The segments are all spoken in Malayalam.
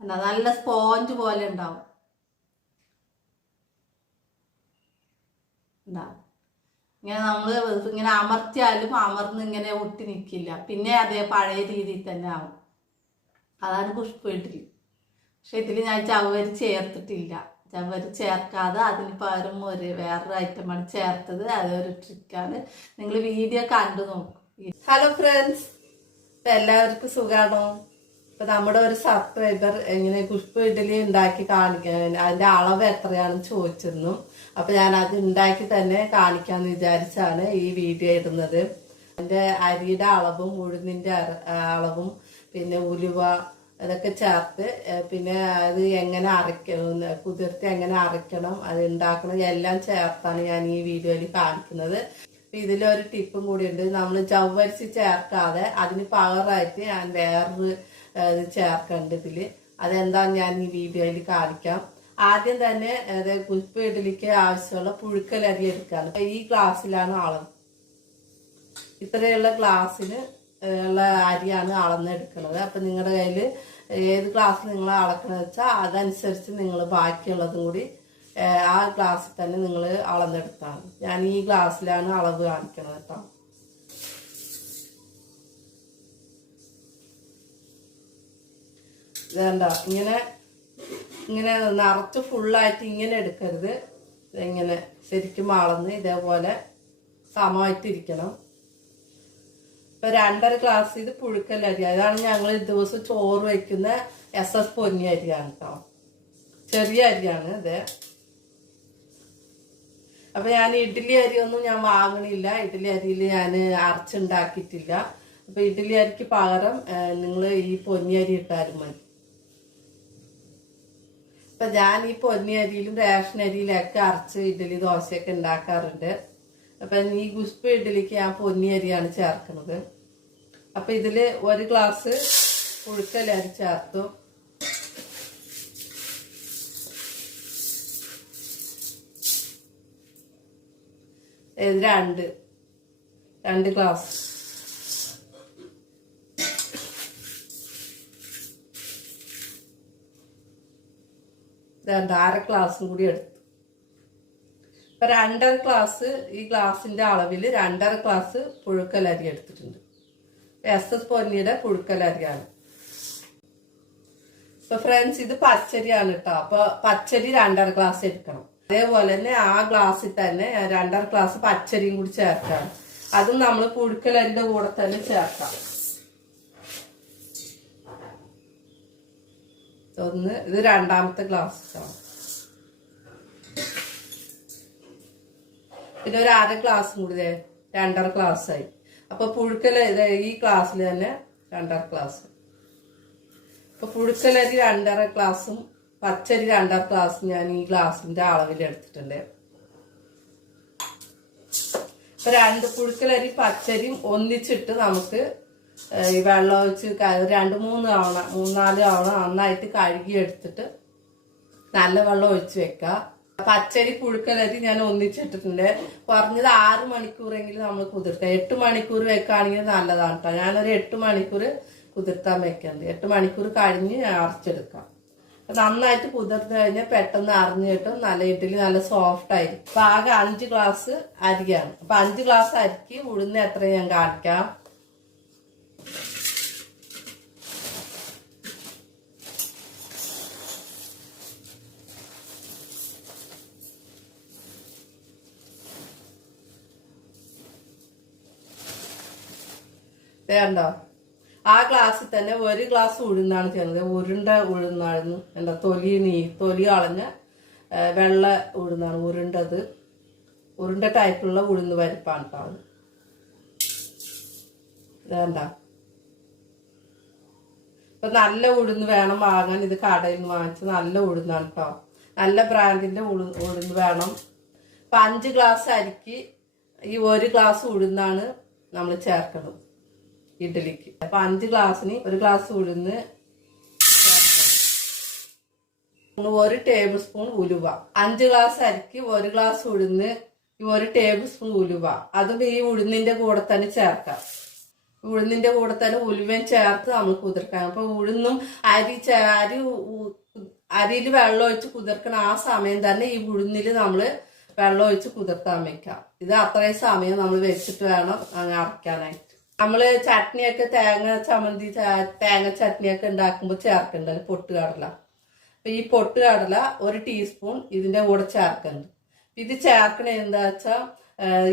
കണ്ടോ? നല്ല സ്പോഞ്ച് പോലെ ഉണ്ടാവും. എന്താ? ഇങ്ങനെ നമ്മൾ ഇങ്ങനെ അമർത്തിയാലും അമർന്ന് ഇങ്ങനെ ഒട്ടി നിൽക്കില്ല പിന്നെ അതേ പഴയ രീതിയിൽ തന്നെ ആവും. അതാണ് പുഷ്പ ഇഡ്ഡലി പക്ഷെ ഇതിൽ ഞാൻ ചവ്വരി ചേർത്തിട്ടില്ല. ചവ്വരി ചേർക്കാതെ അതിന് പകരം ഒരു വേറൊരു ഐറ്റമാണ് ചേർത്തത്. അതൊരു ട്രിക്കാണ് നിങ്ങൾ വീഡിയോ കണ്ടു നോക്കും. ഹലോ ഫ്രണ്ട്സ് എല്ലാവർക്കും സുഖാണോ? ഇപ്പൊ നമ്മുടെ ഒരു സബ്സ്ക്രൈബർ എങ്ങനെ പുഷ്പ ഇഡ്ഡലി ഉണ്ടാക്കി കാണിക്കാൻ അതിന്റെ അളവ് എത്രയാണെന്ന് ചോദിച്ചിരുന്നു. അപ്പൊ ഞാൻ അത് ഉണ്ടാക്കി തന്നെ കാണിക്കാന്ന് വിചാരിച്ചാണ് ഈ വീഡിയോ ഇടുന്നത്. അതിന്റെ അരിയുടെ അളവും ഉഴുന്നിന്റെ അളവും പിന്നെ ഉലുവ അതൊക്കെ ചേർത്ത് പിന്നെ അത് എങ്ങനെ അരയ്ക്കണം കുതിർത്ത് എങ്ങനെ അരയ്ക്കണം അത് ഉണ്ടാക്കണം എല്ലാം ചേർത്താണ് ഞാൻ ഈ വീഡിയോയിൽ കാണിക്കുന്നത്. ഇതിലൊരു ടിപ്പും കൂടി ഉണ്ട് നമ്മൾ ചവ്വരിച്ച് ചേർക്കാതെ അതിന് പകറായിട്ട് ഞാൻ വേറൊരു ചേർക്കുന്നുണ്ട് ഇതിൽ. അതെന്താന്ന് ഞാൻ ഈ വീഡിയോയിൽ കാണിക്കാം. ആദ്യം തന്നെ കുൽപ്പ ഇഡലിക്ക് ആവശ്യമുള്ള പുഴുക്കലരി എടുക്കാണ്. അപ്പൊ ഈ ഗ്ലാസ്സിലാണ് അളവ്. ഇത്രയുള്ള ഗ്ലാസ്സിന് ഉള്ള അരിയാണ് അളന്നെടുക്കുന്നത്. അപ്പൊ നിങ്ങളുടെ കയ്യിൽ ഏത് ഗ്ലാസ് നിങ്ങൾ അളക്കണമെന്ന് വെച്ചാൽ അതനുസരിച്ച് നിങ്ങൾ ബാക്കിയുള്ളതും കൂടി ആ ഗ്ലാസ്സിൽ തന്നെ നിങ്ങൾ അളന്നെടുത്താൽ ഞാൻ ഈ ഗ്ലാസ്സിലാണ് അളവ് കാണിക്കുന്നത് കേട്ടോ ഇതേണ്ട ഇങ്ങനെ ഇങ്ങനെ നിറച്ച് ഫുള്ളായിട്ട് ഇങ്ങനെ എടുക്കരുത്. ഇതെങ്ങനെ ശരിക്കും അളന്ന് ഇതേപോലെ സമമായിട്ടിരിക്കണം. ഇപ്പൊ രണ്ടര ഗ്ലാസ് ഇത് പുഴുക്കലരി അതാണ് ഞങ്ങൾ ദിവസം ചോറ് വയ്ക്കുന്ന എസ് എസ് പൊന്നി അരിയാണ് കേട്ടോ ചെറിയ അരിയാണ് ഇത്. അപ്പൊ ഞാൻ ഇഡ്ഡലി അരി ഒന്നും ഞാൻ വാങ്ങണില്ല. ഇഡ്ഡലി അരിയിൽ ഞാൻ അരച്ചുണ്ടാക്കിയിട്ടില്ല. അപ്പൊ ഇഡ്ഡലി അരിക്ക് പകരം നിങ്ങൾ ഈ പൊന്നി അരി ഇട്ടാലും മതി. അപ്പൊ ഞാൻ ഈ പൊന്നി അരിയിലും റേഷൻ അരിയിലൊക്കെ അരച്ച് ഇഡ്ഡലി ദോശയൊക്കെ ഉണ്ടാക്കാറുണ്ട്. അപ്പൊ ഈ ഗുസ്പ ഇഡ്ഡലിക്ക് ഞാൻ പൊന്നി അരിയാണ് ചേർക്കുന്നത്. അപ്പൊ ഇതിൽ ഒരു ഗ്ലാസ് പുഴുക്കലരി ചേർത്തു. രണ്ട്. രണ്ട് ഗ്ലാസ് രണ്ട് അര ഗ്ലാസും കൂടി എടുത്തു. ഇപ്പൊ രണ്ടര ഗ്ലാസ് ഈ ഗ്ലാസിന്റെ അളവിൽ രണ്ടര ഗ്ലാസ് പുഴുക്കലരി എടുത്തിട്ടുണ്ട്. എസ് എസ് പൊന്നിയുടെ പുഴുക്കലരിയാണ് ഇപ്പൊ ഫ്രണ്ട്സ് ഇത് പച്ചരിയാണ് കേട്ടോ അപ്പൊ പച്ചരി രണ്ടര ഗ്ലാസ് എടുക്കണം. അതേപോലെ തന്നെ ആ ഗ്ലാസ്സിൽ തന്നെ രണ്ടര ഗ്ലാസ് പച്ചരിയും കൂടി ചേർക്കാം അതും നമ്മൾ പുഴുക്കലരിന്റെ കൂടെ തന്നെ ചേർക്കാം. ഒന്ന് ഇത് രണ്ടാമത്തെ ഗ്ലാസ് പിന്നെ ഒരു അര ഗ്ലാസ് കൂടി രണ്ടര ആയി. അപ്പൊ പുഴുക്കല ഈ ഗ്ലാസ്സിൽ തന്നെ രണ്ടര ഗ്ലാസ് അപ്പൊ പുഴുക്കലരി രണ്ടര ഗ്ലാസും പച്ചരി രണ്ടാം ക്ലാസ് ഞാൻ ഈ ഗ്ലാസിന്റെ അളവിൽ എടുത്തിട്ടുണ്ട്. ഇപ്പൊ രണ്ട് പുഴുക്കലരി പച്ചരിയും ഒന്നിച്ചിട്ട് നമുക്ക് ഈ വെള്ളം ഒഴിച്ച് രണ്ട് മൂന്ന് തവണ മൂന്നാൽ തവണ നന്നായിട്ട് കഴുകി എടുത്തിട്ട് നല്ല വെള്ളം ഒഴിച്ച് വെക്കുക പച്ചരി പുഴുക്കലരി ഞാൻ ഒന്നിച്ചിട്ടിട്ടുണ്ട്. കുറഞ്ഞത് ആറ് മണിക്കൂറെങ്കിലും നമ്മൾ കുതിർക്കുക എട്ട് മണിക്കൂർ വെക്കുകയാണെങ്കിൽ നല്ലതാണ് കേട്ടോ ഞാനൊരു എട്ട് മണിക്കൂർ കുതിർത്താൻ വെക്കുന്നുണ്ട് എട്ട് മണിക്കൂർ കഴിഞ്ഞ് അരച്ചെടുക്കാം നന്നായിട്ട് കുതിർത്ത് കഴിഞ്ഞാൽ പെട്ടെന്ന് അറിഞ്ഞു കിട്ടും. നല്ല ഇഡ്ഡലി നല്ല സോഫ്റ്റ് ആയി അപ്പൊ ആകെ അഞ്ച് ഗ്ലാസ് അരിയാണ്. അപ്പൊ അഞ്ച് ഗ്ലാസ് അരിക്ക് ഉഴുന്ന എത്ര ഞാൻ കാണിക്കാം. വേണ്ടോ ആ ഗ്ലാസ്സിൽ തന്നെ ഒരു ഗ്ലാസ് ഉഴുന്നാണ് ചേർന്നത്. ഉരുണ്ട ഉഴുന്നായിരുന്നു. എന്താ തൊലി നീ തൊലി കളഞ്ഞ വെള്ള ഉഴുന്നാണ് ഉരുണ്ടത്. ഉരുണ്ട ടൈപ്പുള്ള ഉഴുന്ന് പരിപ്പാണ് കേട്ടോ അത്. വേണ്ട ഇപ്പൊ നല്ല ഉഴുന്ന് വേണം വാങ്ങാൻ. ഇത് കടയിൽ നിന്ന് വാങ്ങിച്ച് നല്ല ഉഴുന്നാണ് കേട്ടോ നല്ല ബ്രാൻഡിന്റെ ഉഴു ഉഴുന്ന് വേണം. ഇപ്പൊ അഞ്ച് ഗ്ലാസ് അരിക്ക് ഈ ഒരു ഗ്ലാസ് ഉഴുന്നാണ് നമ്മൾ ചേർക്കുന്നത് ഇഡ്ഡലിക്ക് അപ്പൊ അഞ്ച് ഗ്ലാസ്സിന് ഒരു ഗ്ലാസ് ഉഴുന്ന്. ഒരു ടേബിൾ സ്പൂൺ ഉലുവ. അഞ്ച് ഗ്ലാസ് അരിക്ക് ഒരു ഗ്ലാസ് ഉഴുന്ന് ഒരു ടേബിൾ സ്പൂൺ ഉലുവ. അതും ഈ ഉഴുന്നിന്റെ കൂടെ തന്നെ ചേർക്കാം. ഉഴുന്നിന്റെ കൂടെ തന്നെ ഉലുവയും ചേർത്ത് നമ്മൾ കുതിർക്കാം. അപ്പൊ ഉഴുന്നും അരി അരി അരിയിൽ വെള്ളം ഒഴിച്ച് കുതിർക്കണ ആ സമയം തന്നെ ഈ ഉഴുന്നിൽ നമ്മൾ വെള്ളം ഒഴിച്ച് കുതിർത്താൻ വെക്കാം. ഇത് അത്രയും സമയം നമ്മൾ വെച്ചിട്ട് വേണം അരയ്ക്കാനായിട്ട്. നമ്മൾ ചട്നിയൊക്കെ തേങ്ങ ചമ്മന്തി തേങ്ങ ചട്നിയൊക്കെ ഉണ്ടാക്കുമ്പോൾ ചേർക്കണ്ടല്ലോ പൊട്ടുകടല അപ്പൊ ഈ പൊട്ടുകടല ഒരു ടീസ്പൂൺ ഇതിന്റെ കൂടെ ചേർക്കുന്നുണ്ട് ഇത് ചേർക്കണ എന്താ വെച്ചാ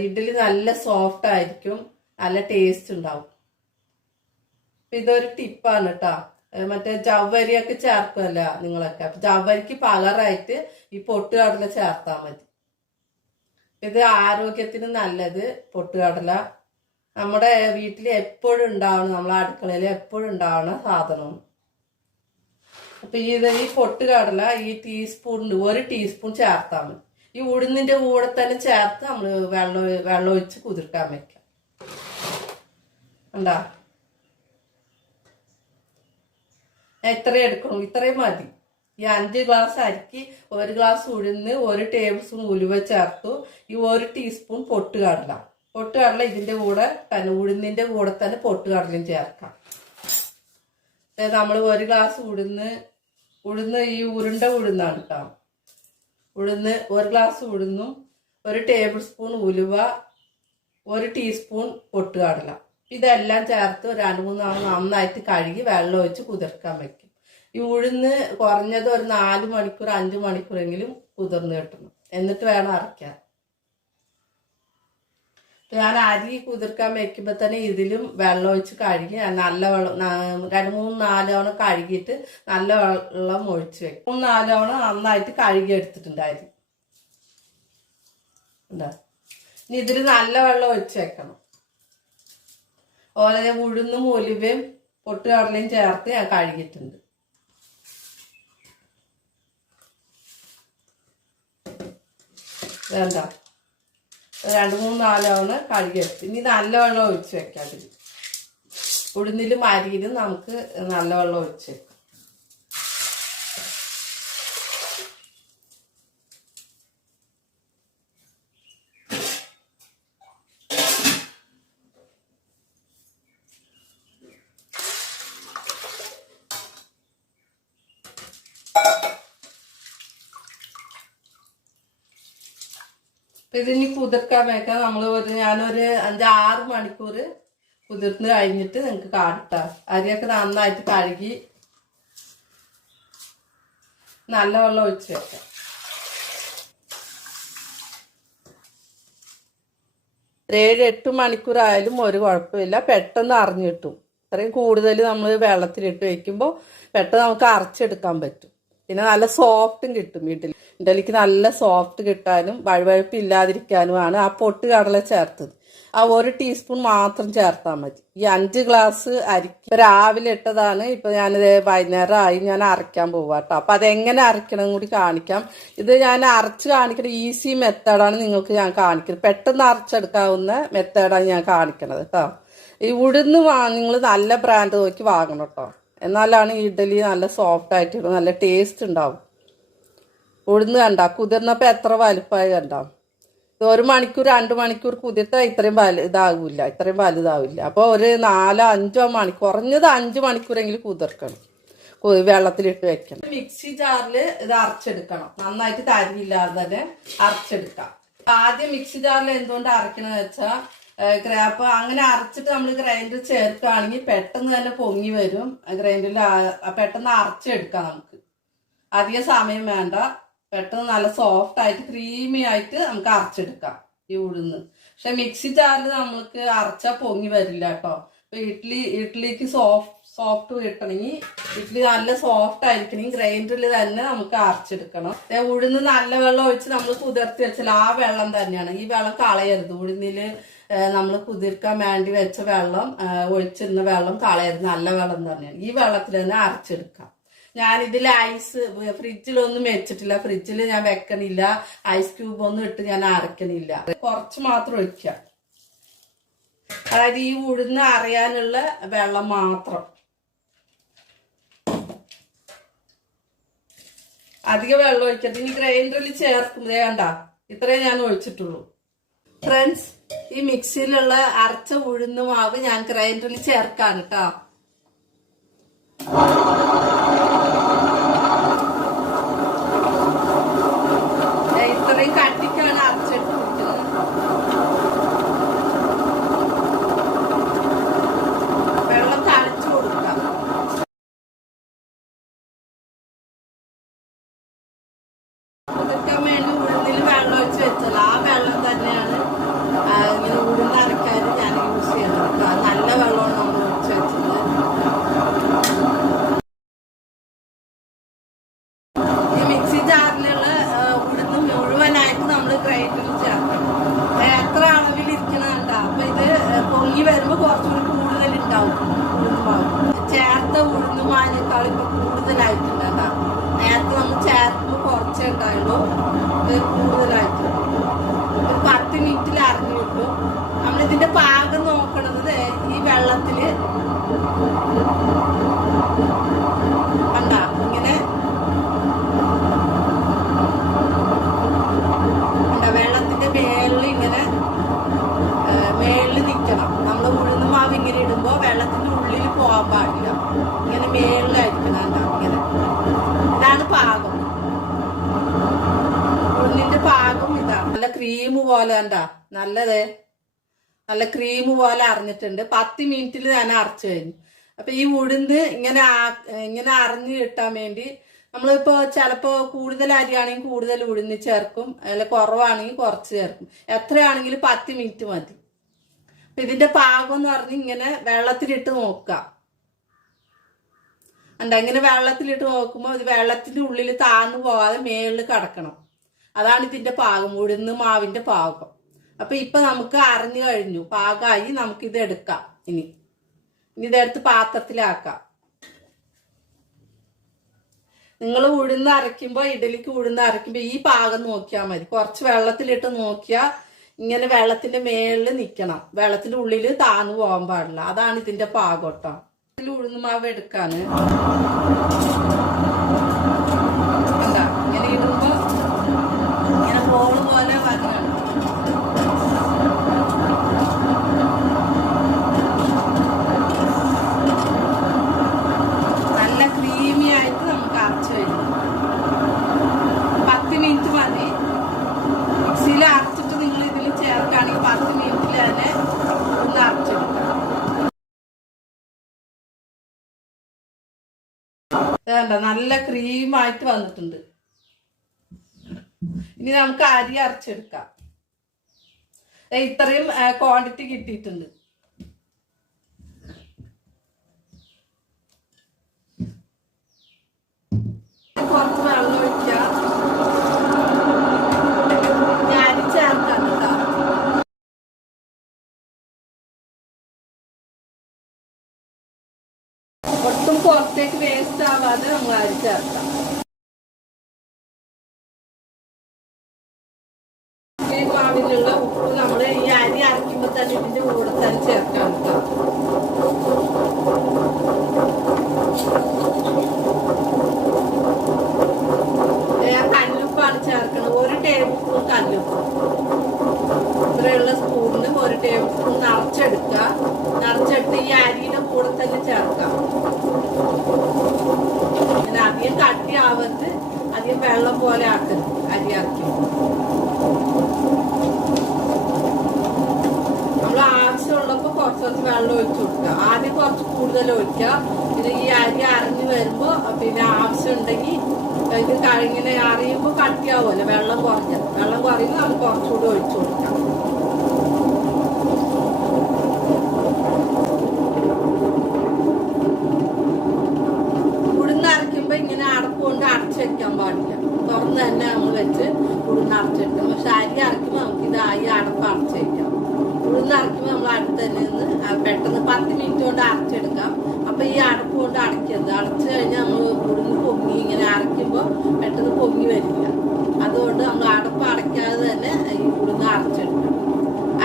ഇഡ്ഡലി നല്ല സോഫ്റ്റ് ആയിരിക്കും നല്ല ടേസ്റ്റ് ഉണ്ടാവും. ഇതൊരു ടിപ്പാണ് കേട്ടോ മറ്റേ ജവ്വരിയൊക്കെ ചേർക്കുമല്ല നിങ്ങളൊക്കെ. അപ്പൊ ജവ്വരിക്ക് പകറായിട്ട് ഈ പൊട്ടുകടല ചേർത്താൽ മതി. ഇത് ആരോഗ്യത്തിന് നല്ലത് പൊട്ടുകടല നമ്മുടെ വീട്ടിൽ എപ്പോഴും ഉണ്ടാവണം നമ്മളെ അടുക്കളയിൽ എപ്പോഴും ഉണ്ടാവണ സാധനം. അപ്പൊ ഇത് ഈ പൊട്ടുകടല ഈ ടീസ്പൂണിൽ ഒരു ടീസ്പൂൺ ചേർത്താൽ മതി. ഈ ഉഴുന്നിന്റെ കൂടെ തന്നെ ചേർത്ത് നമ്മൾ വെള്ളം വെള്ളം ഒഴിച്ച് കുതിർക്കാൻ വെക്കാം. ഉണ്ടാ എത്രയും എടുക്കണം ഇത്രയും മതി. ഈ അഞ്ച് ഗ്ലാസ് അരിക്ക് ഒരു ഗ്ലാസ് ഉഴുന്ന് ഒരു ടേബിൾ സ്പൂൺ ഉലുവ ചേർത്തു. ഈ ഒരു ടീസ്പൂൺ പൊട്ടുകടല പൊട്ടുകടല ഇതിന്റെ കൂടെ തന്നെ കൂടെ തന്നെ പൊട്ടുകടലയും ചേർക്കാം. നമ്മൾ ഒരു ഗ്ലാസ് ഉഴുന്ന് ഉഴുന്ന് ഈ ഉരുണ്ട ഉഴുന്നാണ് കേട്ടോ ഉഴുന്ന് ഒരു ഗ്ലാസ് ഉഴുന്നും ഒരു ടേബിൾ സ്പൂൺ ഉലുവ ഒരു ടീസ്പൂൺ പൊട്ടുകടല ഇതെല്ലാം ചേർത്ത് ഒരു രണ്ട് മൂന്ന് നന്നായിട്ട് കഴുകി വെള്ളം ഒഴിച്ച് കുതിർക്കാൻ വെക്കും. ഈ ഉഴുന്ന് കുറഞ്ഞത് ഒരു നാല് മണിക്കൂർ അഞ്ച് മണിക്കൂറെങ്കിലും കുതിർന്ന് കിട്ടണം. എന്നിട്ട് വേണം അരയ്ക്കാൻ. ഞാൻ അരി കുതിർക്കാൻ വെക്കുമ്പോൾ തന്നെ ഇതിലും വെള്ളം ഒഴിച്ച് കഴുകി നല്ല വെള്ളം രണ്ട് മൂന്ന് നാലോണം കഴുകിയിട്ട് നല്ല വെള്ളം ഒഴിച്ച് വെക്കും. മൂന്ന് നാലോണം നന്നായിട്ട് കഴുകി എടുത്തിട്ടുണ്ട് അരി ഇനി ഇതിൽ നല്ല വെള്ളം ഒഴിച്ച് വെക്കണം. ഓലെ ഉഴുന്നും ഒലിവയും പൊട്ടുകടലയും ചേർത്ത് ഞാൻ കഴുകിയിട്ടുണ്ട്. വേണ്ട. രണ്ട് മൂന്ന് നാലാണ് കഴുകിയെടുത്ത് ഇനി നല്ല വെള്ളം ഒഴിച്ച് വെക്കാതിരിക്കും. ഉഴുന്നിലും അരിയിലും നമുക്ക് നല്ല വെള്ളം ഒഴിച്ച് വെക്കാം. ഇതിനി കുതിർക്കാൻ വെക്കാം നമ്മൾ ഒരു ഞാനൊരു അഞ്ചാറ് മണിക്കൂർ കുതിർന്ന് കഴിഞ്ഞിട്ട് നിങ്ങൾക്ക് കാട്ടാം അരിയൊക്കെ നന്നായിട്ട് കഴുകി നല്ല വെള്ളം ഒഴിച്ച് വെക്കാം. ഏഴ് എട്ട് മണിക്കൂറായാലും ഒരു കുഴപ്പമില്ല. പെട്ടെന്ന് അറിഞ്ഞു കിട്ടും. ഇത്രയും കൂടുതൽ നമ്മൾ വെള്ളത്തിലിട്ട് വെക്കുമ്പോൾ പെട്ടെന്ന് നമുക്ക് അരച്ചെടുക്കാൻ പറ്റും. പിന്നെ നല്ല സോഫ്റ്റും കിട്ടും വീട്ടിൽ ഇഡലിക്ക് നല്ല സോഫ്റ്റ് കിട്ടാനും വഴുവഴുപ്പ് ഇല്ലാതിരിക്കാനുമാണ് ആ പൊട്ട് കടല ചേർത്തത്. ആ ഒരു ടീസ്പൂൺ മാത്രം ചേർത്താൽ മതി. ഈ അഞ്ച് ഗ്ലാസ് അരിക്ക് രാവിലെ ഇട്ടതാണ്. ഇപ്പൊ ഞാനിത് വൈകുന്നേരം ആയി. ഞാൻ അരയ്ക്കാൻ പോവാ കേട്ടോ അപ്പൊ അതെങ്ങനെ അരയ്ക്കണം കൂടി കാണിക്കാം. ഇത് ഞാൻ അരച്ച് കാണിക്കുന്ന ഈസി മെത്തേഡാണ് നിങ്ങൾക്ക് ഞാൻ കാണിക്കുന്നത്. പെട്ടെന്ന് അരച്ചെടുക്കാവുന്ന മെത്തേഡാണ് ഞാൻ കാണിക്കണത് കേട്ടോ ഈ ഉഴുന്ന് നിങ്ങൾ നല്ല ബ്രാൻഡ് നോക്കി വാങ്ങണം കേട്ടോ എന്നാലാണ് ഇഡലി നല്ല സോഫ്റ്റ് ആയിട്ട് നല്ല ടേസ്റ്റ് ഉണ്ടാവും. ഉഴുന്ന് കണ്ട കുതിർന്നപ്പോൾ എത്ര വലുപ്പമായി കണ്ട. ഒരു മണിക്കൂർ രണ്ട് മണിക്കൂർ കുതിർത്താൽ ഇത്രയും വലു ഇതാകില്ല ഇത്രയും വലുതാവില്ല. അപ്പോൾ ഒരു നാലോ അഞ്ചോ മണി കുറഞ്ഞത് അഞ്ച് മണിക്കൂറെങ്കിലും കുതിർക്കണം. വെള്ളത്തിലിട്ട് വെക്കണം. മിക്സി ജാറിൽ ഇത് അരച്ചെടുക്കണം. നന്നായിട്ട് തരിയില്ലാതെ തന്നെ അരച്ചെടുക്കാം. ആദ്യം മിക്സി ജാറിൽ എന്തുകൊണ്ട് അരക്കണമെന്ന് വെച്ചാൽ അപ്പൊ അങ്ങനെ അരച്ചിട്ട് നമ്മൾ ഗ്രൈൻഡർ ചേർക്കുകയാണെങ്കിൽ പെട്ടെന്ന് തന്നെ പൊങ്ങി വരും. ഗ്രൈൻഡറിൽ പെട്ടെന്ന് അരച്ചെടുക്കാം നമുക്ക്. അധികം സമയം വേണ്ട. പെട്ടെന്ന് നല്ല സോഫ്റ്റ് ആയിട്ട് ക്രീമി ആയിട്ട് നമുക്ക് അരച്ചെടുക്കാം ഈ ഉഴുന്ന്. പക്ഷെ മിക്സി ചാറിൽ നമുക്ക് അരച്ചാൽ പൊങ്ങി വരില്ല കേട്ടോ ഇപ്പൊ ഇഡ്ഡലി ഇഡ്ഡലിക്ക് സോഫ്റ്റ് സോഫ്റ്റ് കിട്ടണമെങ്കിൽ ഇഡ്ഡലി നല്ല സോഫ്റ്റ് ആയിരിക്കണമെങ്കിൽ ഗ്രൈൻഡറിൽ തന്നെ നമുക്ക് അരച്ചെടുക്കണം. ഉഴുന്ന് നല്ല വെള്ളം ഒഴിച്ച് നമ്മൾ കുതിർത്തി വെച്ചാൽ ആ വെള്ളം തന്നെയാണ്. ഈ വെള്ളം കളയരുത്. ഉഴുന്നിൽ നമ്മൾ കുതിർക്കാൻ വേണ്ടി വെച്ച വെള്ളം ഒഴിച്ചിരുന്ന വെള്ളം കളയരുത്. നല്ല വെള്ളം തന്നെയാണ്. ഈ വെള്ളത്തിൽ തന്നെ അരച്ചെടുക്കാം. ഞാൻ ഐസ് ഫ്രിഡ്ജിലൊന്നും വെച്ചിട്ടില്ല. ഫ്രിഡ്ജിൽ ഞാൻ വെക്കണില്ല. ഐസ് ക്യൂബ് ഒന്നും ഇട്ട് ഞാൻ അരക്കണില്ല. കുറച്ച് മാത്രം ഒഴിക്കാം. അതായത് ഈ ഉഴുന്ന് അറിയാനുള്ള വെള്ളം മാത്രം. അധികം വെള്ളം ഒഴിക്കട്ടെ ഇനി ഗ്രൈൻഡറിൽ ചേർക്കും. വേണ്ട ഇത്രേ ഞാൻ ഒഴിച്ചിട്ടുള്ളൂ. ഫ്രണ്ട്സ് ഈ മിക്സിയിലുള്ള അരച്ച ഉഴുന്ന് മാവ് ഞാൻ ഗ്രൈൻഡറിൽ ചേർക്കാണ് കേട്ടോ ദേ ഇത്രയും കട്ടിക്കാണ് അരച്ചെടുത്തിരിക്കുന്നത് വെള്ളം തളിച്ചു കൊടുക്കാം കുതിർക്കാൻ വേണ്ടി ഉഴുന്നിൽ വെള്ളം ഒഴിച്ച് വെച്ചല്ലോ ആ വെള്ളം തന്നെയാണ് ആ, ഇങ്ങനെ ഉഴുന്ന് അരക്കാൻ ഞാൻ യൂസ് ചെയ്യുന്നത് കേട്ടോ. നല്ല വെള്ളമാണ് നമ്മൾ ഒഴിച്ച് വെച്ചത് ഈ മിക്സി ജാറിലുള്ള ആ, ഉഴുന്ന് മുഴുവനായിട്ട് നമ്മൾ ഗ്രൈൻഡറിൽ ചേർക്കണം എത്ര അളവിൽ ഇരിക്കണുണ്ട അപ്പൊ ഇത് പൊങ്ങി വരുമ്പോ കുറച്ചുകൂടി കൂടുതൽ ഉണ്ടാവും ഉഴുന്ന് മാവ് ചേർത്ത ഉഴുന്ന് മാവിനേക്കാൾ ഇപ്പൊ കൂടുതലായിട്ടുണ്ട് കേട്ടോ. നേരത്തെ നമ്മൾ ചേർക്കുമ്പോൾ കുറച്ചേ ഉണ്ടായുള്ളൂ. പാകം ഇതാണ് നല്ല ക്രീം പോലെ എന്താ നല്ലത്. നല്ല ക്രീം പോലെ അറിഞ്ഞിട്ടുണ്ട് പത്ത് മിനിറ്റിൽ ഞാൻ അരച്ചു കഴിഞ്ഞു. അപ്പൊ ഈ ഉഴുന്ന് ഇങ്ങനെ ഇങ്ങനെ അറിഞ്ഞു കിട്ടാൻ വേണ്ടി നമ്മളിപ്പോ ചിലപ്പോ കൂടുതൽ അരിയാണെങ്കിൽ കൂടുതൽ ഉഴുന്ന് ചേർക്കും. അല്ല കുറവാണെങ്കിൽ കുറച്ച് ചേർക്കും. എത്രയാണെങ്കിൽ പത്ത് മിനിറ്റ് മതി. അപ്പൊ ഇതിന്റെ പാകം എന്ന് പറഞ്ഞ് ഇങ്ങനെ വെള്ളത്തിലിട്ട് നോക്ക എന്താ ഇങ്ങനെ വെള്ളത്തിലിട്ട് നോക്കുമ്പോൾ ഇത് വെള്ളത്തിന്റെ ഉള്ളിൽ താന്നു പോവാതെ മേളിൽ കിടക്കണം. അതാണ് ഇതിന്റെ പാകം. ഉഴുന്ന് മാവിന്റെ പാകം. അപ്പൊ ഇപ്പൊ നമുക്ക് അറിഞ്ഞു കഴിഞ്ഞു. പാകമായി നമുക്ക് ഇത് എടുക്കാം. ഇനി. ഇനി ഇതെടുത്ത് പാത്രത്തിലാക്കാം. നിങ്ങൾ ഉഴുന്ന് അരയ്ക്കുമ്പോൾ ഇഡലിക്ക് ഉഴുന്ന് അരയ്ക്കുമ്പോൾ ഈ പാകം നോക്കിയാൽ മതി. കുറച്ച് വെള്ളത്തിലിട്ട് നോക്കിയാൽ ഇങ്ങനെ വെള്ളത്തിന്റെ മേളിൽ നിൽക്കണം വെള്ളത്തിന്റെ ഉള്ളിൽ താന്നു പോകാൻ പാടില്ല. അതാണ് ഇതിന്റെ പാകം കേട്ടോ. ഇതിൽ ഉഴുന്ന് മാവ് എടുക്കാന് കണ്ടാ? ഇങ്ങനെ ഇടുമ്പോ ഇങ്ങനെ ബോൾ പോലെ വരണം നല്ല ക്രീമി ആയിട്ട് നമുക്ക് അരച്ച് വരും പത്ത് മിനിറ്റ് മതി മിക്സിയിൽ അരച്ചിട്ട് നിങ്ങൾ ഇതിൽ ചേർക്കുകയാണെങ്കിൽ പത്ത് മിനിറ്റിൽ തന്നെ ഒന്ന് അരച്ചെടുക്കാം വേണ്ട നല്ല ക്രീമായിട്ട് വന്നിട്ടുണ്ട്. ഇനി നമുക്ക് അരി അരച്ചെടുക്കാം. ഇത്രയും ക്വാണ്ടിറ്റി കിട്ടിയിട്ടുണ്ട്. കുറച്ച് വെള്ളം ഒഴിക്കാം പുറത്തേക്ക് വേസ്റ്റ് ആവാതെ നമ്മൾ അരി ചേർക്കാം ഈ ഉപ്പ് നമ്മൾ ഈ അരി അരയ്ക്കുമ്പോൾ തന്നെ ഇതിന്റെ കൂടെ തന്നെ ചേർക്കാം കേട്ടോ ഞാൻ കല്ലുപ്പാണ് ചേർക്കുന്നത് ഒരു ടേബിൾ സ്പൂൺ കല്ലുപ്പ് ഇത്രയുള്ള സ്പൂണിന് ഒരു ടേബിൾ സ്പൂൺ നിറച്ചെടുക്കുക നിറച്ചെടുത്ത് ഈ അരിയുടെ കൂടെ തന്നെ ചേർക്കാം പിന്നെ അധികം കട്ടിയാവരുത് അധികം വെള്ളം പോലെ ആക്കരുത് ആക്കി. നമ്മൾ ആവശ്യമുള്ളപ്പോൾ കുറച്ച് കുറച്ച് വെള്ളം ഒഴിച്ചു കൊടുക്കുക. ആദ്യം കുറച്ച് കൂടുതൽ ഒഴിക്കുക. പിന്നെ ഈ അരി അറിഞ്ഞു വരുമ്പോൾ പിന്നെ ആവശ്യം ഉണ്ടെങ്കിൽ ഇത് കഴിഞ്ഞ അറിയുമ്പോൾ കട്ടിയാവുമല്ലോ വെള്ളം കുറഞ്ഞത്. വെള്ളം കുറയുമ്പോൾ നമ്മൾ കുറച്ചുകൂടി ഒഴിച്ചു കൊടുക്കാം ഉഴുന്നരയ്ക്കുമ്പോൾ ഇങ്ങനെ അടപ്പ് കൊണ്ട് അടച്ചു വെക്കാൻ പാടില്ല തുറന്ന് തന്നെ നമ്മൾ വെച്ച് ഉഴുന്ന് അരച്ചെടുക്കും പക്ഷെ അരി അരക്കുമ്പോൾ നമുക്ക് ഇത് ഈ അടപ്പ് അടച്ചു വയ്ക്കാം ഉഴുന്ന് അരക്കുമ്പോൾ നമ്മൾ അടുത്ത് തന്നെ നിന്ന് പെട്ടെന്ന് പത്ത് മിനിറ്റ് കൊണ്ട് അരച്ചെടുക്കാം. അപ്പൊ ഈ അടപ്പ് കൊണ്ട് അടയ്ക്കരുത്. അടച്ചു കഴിഞ്ഞാൽ നമ്മൾ ഉഴുന്ന് പൊങ്ങി ഇങ്ങനെ അരയ്ക്കുമ്പോൾ പെട്ടെന്ന് പൊങ്ങി വരില്ല. അതുകൊണ്ട് നമ്മൾ അടപ്പ് അടയ്ക്കാതെ തന്നെ ഈ ഉഴുന്ന് അരച്ചെടുക്കാം.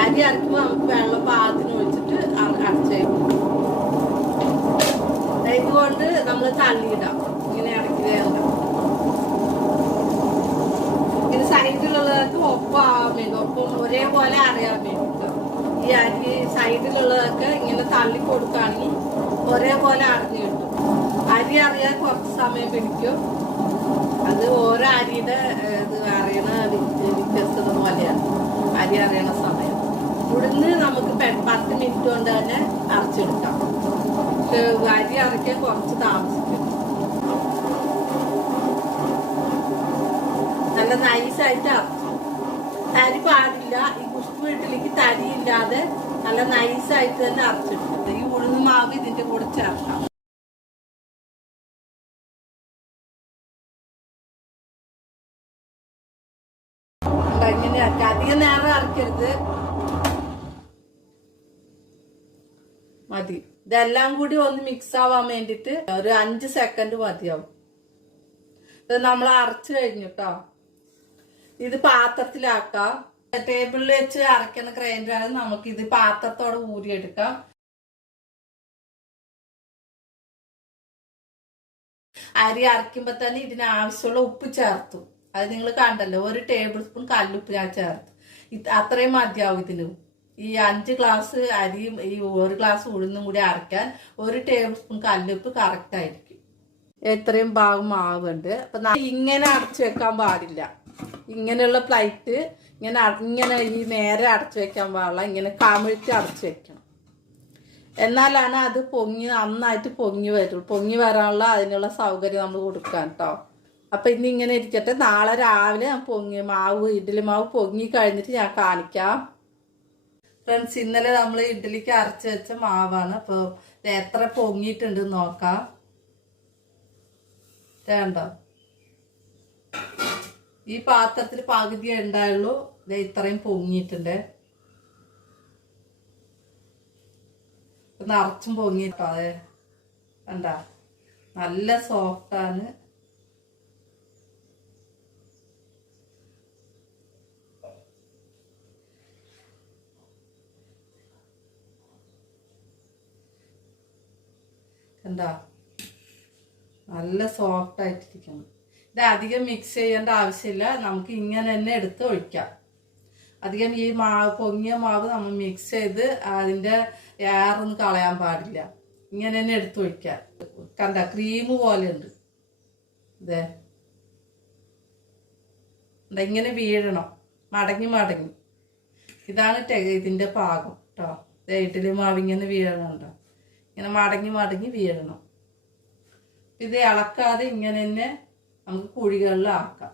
അരി അരക്കുമ്പോൾ നമുക്ക് വെള്ളം പാകത്തിന് ഒഴിച്ചിട്ട് അടച്ചേക്കും ഇതുകൊണ്ട് നമ്മൾ തള്ളിയിടാം. ഇങ്ങനെ ആവാൻ വേണ്ടി ഒരേപോലെ അറിയാൻ വേണ്ടിയിട്ട് ഈ അരി സൈഡിലുള്ളതൊക്കെ ഇങ്ങനെ തള്ളി കൊടുക്കുകയാണെങ്കിൽ ഒരേപോലെ അറിഞ്ഞു കിട്ടും. അരി അറിയാൻ കുറച്ച് സമയം പിടിക്കും. അത് ഓരോ അരിയുടെ ഇത് അറിയണ വ്യ- വ്യത്യസ്തത പോലെയാണ്. അരി അറിയണ സമയം. ഉഴുന്ന് നമുക്ക് പത്ത് മിനിറ്റ് കൊണ്ട് തന്നെ അരച്ചെടുക്കാം. അരി അരയ്ക്കാൻ കുറച്ച് താമസിക്കും. നല്ല നൈസായിട്ട് അരച്ചു തരി പാടില്ല ഈ കുഷ്പു വീട്ടിലേക്ക് തരിയില്ലാതെ നല്ല നൈസായിട്ട് തന്നെ അരച്ചെടുക്കുന്നത് ഈ ഉഴുന്ന് മാവ് ഇതിന്റെ കൂടെ ചേർക്കാം. അധികം നേരം അരക്കരുത്. മതി. ഇതെല്ലാം കൂടി ഒന്ന് മിക്സ് ആവാൻ വേണ്ടിട്ട് ഒരു അഞ്ച് സെക്കൻഡ് മതിയാവും. ഇത് നമ്മൾ അരച്ചു കഴിഞ്ഞു കേട്ടോ ഇത് പാത്രത്തിലാക്കാം. ടേബിളിൽ വെച്ച് അരയ്ക്കുന്ന ഗ്രൈൻഡറാണ് നമുക്ക് ഇത് പാത്രത്തോടെ ഊരിയെടുക്കാം. അരി അരക്കുമ്പോ തന്നെ ഇതിന് ആവശ്യമുള്ള ഉപ്പ് ചേർത്തു. അത് നിങ്ങൾ കണ്ടല്ലോ ഒരു ടേബിൾ സ്പൂൺ കല്ലുപ്പ് ഞാൻ ചേർത്ത്. അത്രയും മതിയാവും ഇതിന് ഈ അഞ്ച് ഗ്ലാസ് അരിയും ഈ ഒരു ഗ്ലാസ് ഉഴുന്നും കൂടി അരക്കാൻ ഒരു ടേബിൾ സ്പൂൺ കല്ലുപ്പ് കറക്റ്റ് ആയിരിക്കും. എത്രയും ഭാഗം മാവുണ്ട്. അപ്പൊ ഇങ്ങനെ അടച്ചു വെക്കാൻ പാടില്ല. ഇങ്ങനെയുള്ള പ്ലേറ്റ് ഇങ്ങനെ ഇങ്ങനെ ഈ നേരെ അടച്ചു വെക്കാൻ പാടില്ല. ഇങ്ങനെ കമിഴ്ത്തി അടച്ചു വെക്കണം. എന്നാലാണ് അത് പൊങ്ങി നന്നായിട്ട് പൊങ്ങി വരുള്ളൂ പൊങ്ങി വരാനുള്ള അതിനുള്ള സൗകര്യം നമ്മൾ കൊടുക്കാൻ കേട്ടോ അപ്പം ഇന്ന് ഇങ്ങനെ ഇരിക്കട്ടെ. നാളെ രാവിലെ ഞാൻ പൊങ്ങി മാവ് ഇഡ്ഡലി മാവ് പൊങ്ങി കഴിഞ്ഞിട്ട് ഞാൻ കാണിക്കാം. ഫ്രണ്ട്സ് ഇന്നലെ നമ്മൾ ഇഡ്ഡലിക്ക് അരച്ച് വെച്ച മാവാണ്. അപ്പോൾ എത്ര പൊങ്ങിയിട്ടുണ്ട് നോക്കാം. വേണ്ട ഈ പാത്രത്തിൽ പകുതി ഉണ്ടായുള്ളൂ. ഇത്രയും പൊങ്ങിയിട്ടുണ്ട്. നിറച്ചും പൊങ്ങിട്ടോ അതെ. കണ്ട? നല്ല സോഫ്റ്റാണ് കണ്ട? നല്ല സോഫ്റ്റ് ആയിട്ടിരിക്കണം ഇത് അധികം മിക്സ് ചെയ്യേണ്ട ആവശ്യമില്ല. നമുക്ക് ഇങ്ങനെ തന്നെ എടുത്ത് ഒഴിക്കാം. അധികം ഈ മാവ് പൊങ്ങിയ മാവ് നമ്മൾ മിക്സ് ചെയ്ത് അതിന്റെ ഏറൊന്നും കളയാൻ പാടില്ല. ഇങ്ങനെ തന്നെ എടുത്ത് ഒഴിക്കാം. കണ്ട ക്രീം പോലെ ഉണ്ട്. ഇതേ. ഇങ്ങനെ വീഴണം. മടങ്ങി മടങ്ങി. ഇതാണ് ഇതിന്റെ പാകം കേട്ടോ ഇഡ്ഡലി മാവ് ഇങ്ങനെ വീഴണുണ്ടോ? ഇങ്ങനെ മടങ്ങി മടങ്ങി വീഴണം. ഇത് ഇളക്കാതെ ഇങ്ങനെ തന്നെ നമുക്ക് കുഴികളിൽ ആക്കാം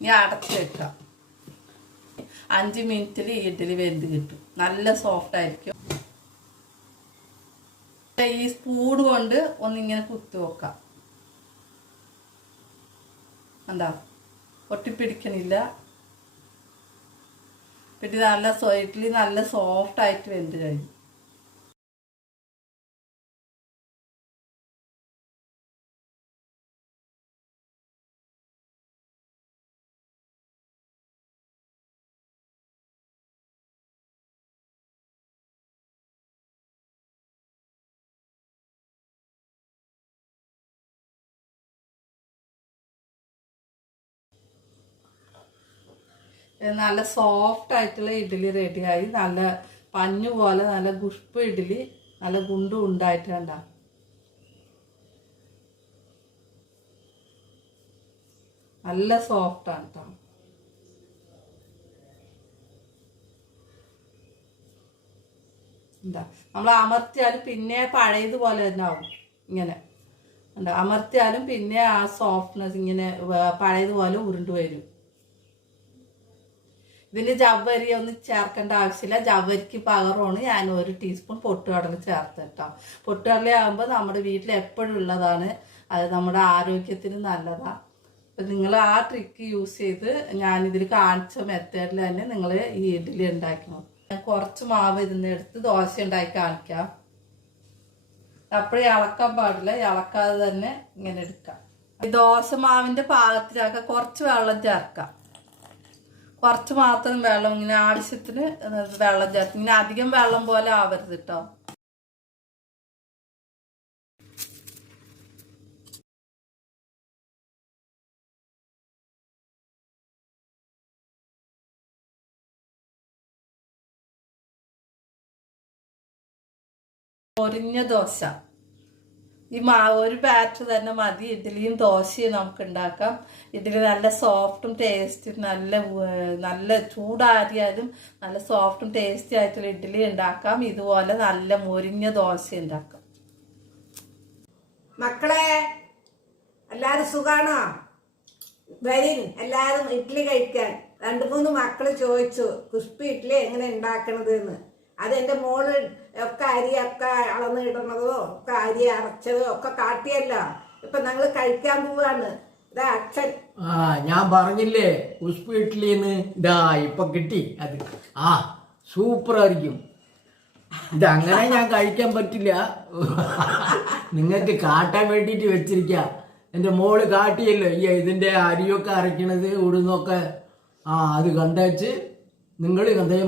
ഇനി അടച്ച് വെക്കാം. അഞ്ച് മിനിറ്റിൽ ഇഡ്ഡലി വെന്ത് കിട്ടും. നല്ല സോഫ്റ്റ് ആയിരിക്കും. ഈ സ്പൂൺ കൊണ്ട് ഒന്നിങ്ങനെ കുത്തി വെക്കാം. എന്താ ഒട്ടിപ്പിടിക്കണില്ല പിന്നെ നല്ല ഇഡ്ഡലി നല്ല സോഫ്റ്റ് ആയിട്ട് വെന്ത് കഴിഞ്ഞു. നല്ല സോഫ്റ്റ് ആയിട്ടുള്ള ഇഡ്ഡലി റെഡിയായി നല്ല പഞ്ഞു പോലെ നല്ല ഗുഷ്പ് ഇഡ്ഡലി നല്ല ഗുണ്ടും ഉണ്ടായിട്ട് കണ്ട. നല്ല സോഫ്റ്റ് ആണ് കേട്ടോ എന്താ നമ്മൾ അമർത്തിയാലും പിന്നെ പഴയതുപോലെ തന്നെ ആവും ഇങ്ങനെ. എന്താ അമർത്തിയാലും പിന്നെ ആ സോഫ്റ്റ്നെസ് ഇങ്ങനെ പഴയതുപോലെ ഉരുണ്ടു വരും. ഇതിന് ജവ്വരി ഒന്നും ചേർക്കേണ്ട ആവശ്യമില്ല. ജവ്വരിക്ക് പകരമാണ് ഞാൻ ഒരു ടീസ്പൂൺ പൊട്ടുകടല ചേർത്ത് കേട്ടോ പൊട്ടുകടല ആകുമ്പോൾ നമ്മുടെ വീട്ടിൽ എപ്പോഴും ഉള്ളതാണ്. അത് നമ്മുടെ ആരോഗ്യത്തിന് നല്ലതാണ് അപ്പം നിങ്ങൾ ആ ട്രിക്ക് യൂസ് ചെയ്ത് ഞാനിതിൽ കാണിച്ച മെത്തേഡിൽ തന്നെ നിങ്ങൾ ഈ ഇഡ്ഡലി ഉണ്ടാക്കണം ഞാൻ കുറച്ച് മാവ് ഇതിന്ന് എടുത്ത് ദോശ ഉണ്ടാക്കി കാണിക്കാം. അപ്പോഴേ ഇളക്കാൻ പാടില്ല. ഇളക്കാതെ തന്നെ ഇങ്ങനെ എടുക്കാം. ഈ ദോശ മാവിന്റെ പാകത്തിലൊക്കെ കുറച്ച് വെള്ളം ചേർക്കാം. കുറച്ച് മാത്രം വെള്ളം ഇങ്ങനെ ആവശ്യത്തിന് വെള്ളം ചേർത്ത്. ഇങ്ങനെ അധികം വെള്ളം പോലെ ആവരുത് കേട്ടോ പൊരിഞ്ഞ ദോശ. ഈ മാവ് ഒരു ബാറ്റർ തന്നെ മതി. ഇഡ്ഡലിയും ദോശയും നമുക്ക് ഉണ്ടാക്കാം ഇഡ്ഡലി നല്ല സോഫ്റ്റും ടേസ്റ്റും നല്ല നല്ല ചൂടാരിയാലും നല്ല സോഫ്റ്റും ടേസ്റ്റി ആയിട്ടുള്ള ഇഡ്ഡലി ഉണ്ടാക്കാം. ഇതുപോലെ നല്ല മുരിഞ്ഞ ദോശ ഉണ്ടാക്കാം. മക്കളെ എല്ലാരും സുഖാണോ? വരിൻ എല്ലാരും ഇഡ്ഡലി കഴിക്കാൻ. രണ്ടു മൂന്ന് മക്കൾ ചോദിച്ചു കുസ്പി ഇഡ്ഡലി എങ്ങനെ ഉണ്ടാക്കണത് എന്ന് അത് എന്റെ മോൾ ഒക്കെ അരി ഒക്കെ അളന്ന് ഇടണതോ ഒക്കെ അരി അരച്ചതോ ഒക്കെ കാട്ടിയല്ല. ഇപ്പൊ ഞങ്ങൾ കഴിക്കാൻ പോവാണ്. ഇതാ അച്ഛൻ. ആ ഞാൻ പറഞ്ഞില്ലേ ഉസ്പ് ഇഡ്ഡലിന്ന് ഇതാ ഇപ്പൊ കിട്ടി. അത് ആ സൂപ്പർ ആയിരിക്കും. ഇതങ്ങനെ ഞാൻ കഴിക്കാൻ പറ്റില്ല. നിങ്ങൾക്ക് കാട്ടാൻ വേണ്ടിയിട്ട് വെച്ചിരിക്ക. എന്റെ മോൾ കാട്ടിയല്ലോ ഈ ഇതിന്റെ അരിയൊക്കെ അരയ്ക്കണത് ഉടുന്നൊക്കെ ആ അത് കണ്ടേച്ച് നിങ്ങൾ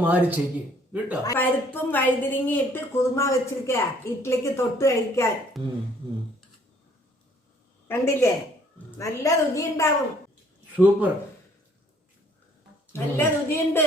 മാറി ചെയ്യും. കേട്ടോ? പരിപ്പും വഴുതിരിങ്ങി ഇട്ട് കുറുമ വെച്ചിരിക്ക. ഇഡ്ലിക്ക് തൊട്ട് കഴിക്കാൻ. കണ്ടില്ലേ? നല്ല രുചി രുചിയുണ്ടാവും. സൂപ്പർ. നല്ല രുചിയുണ്ട്.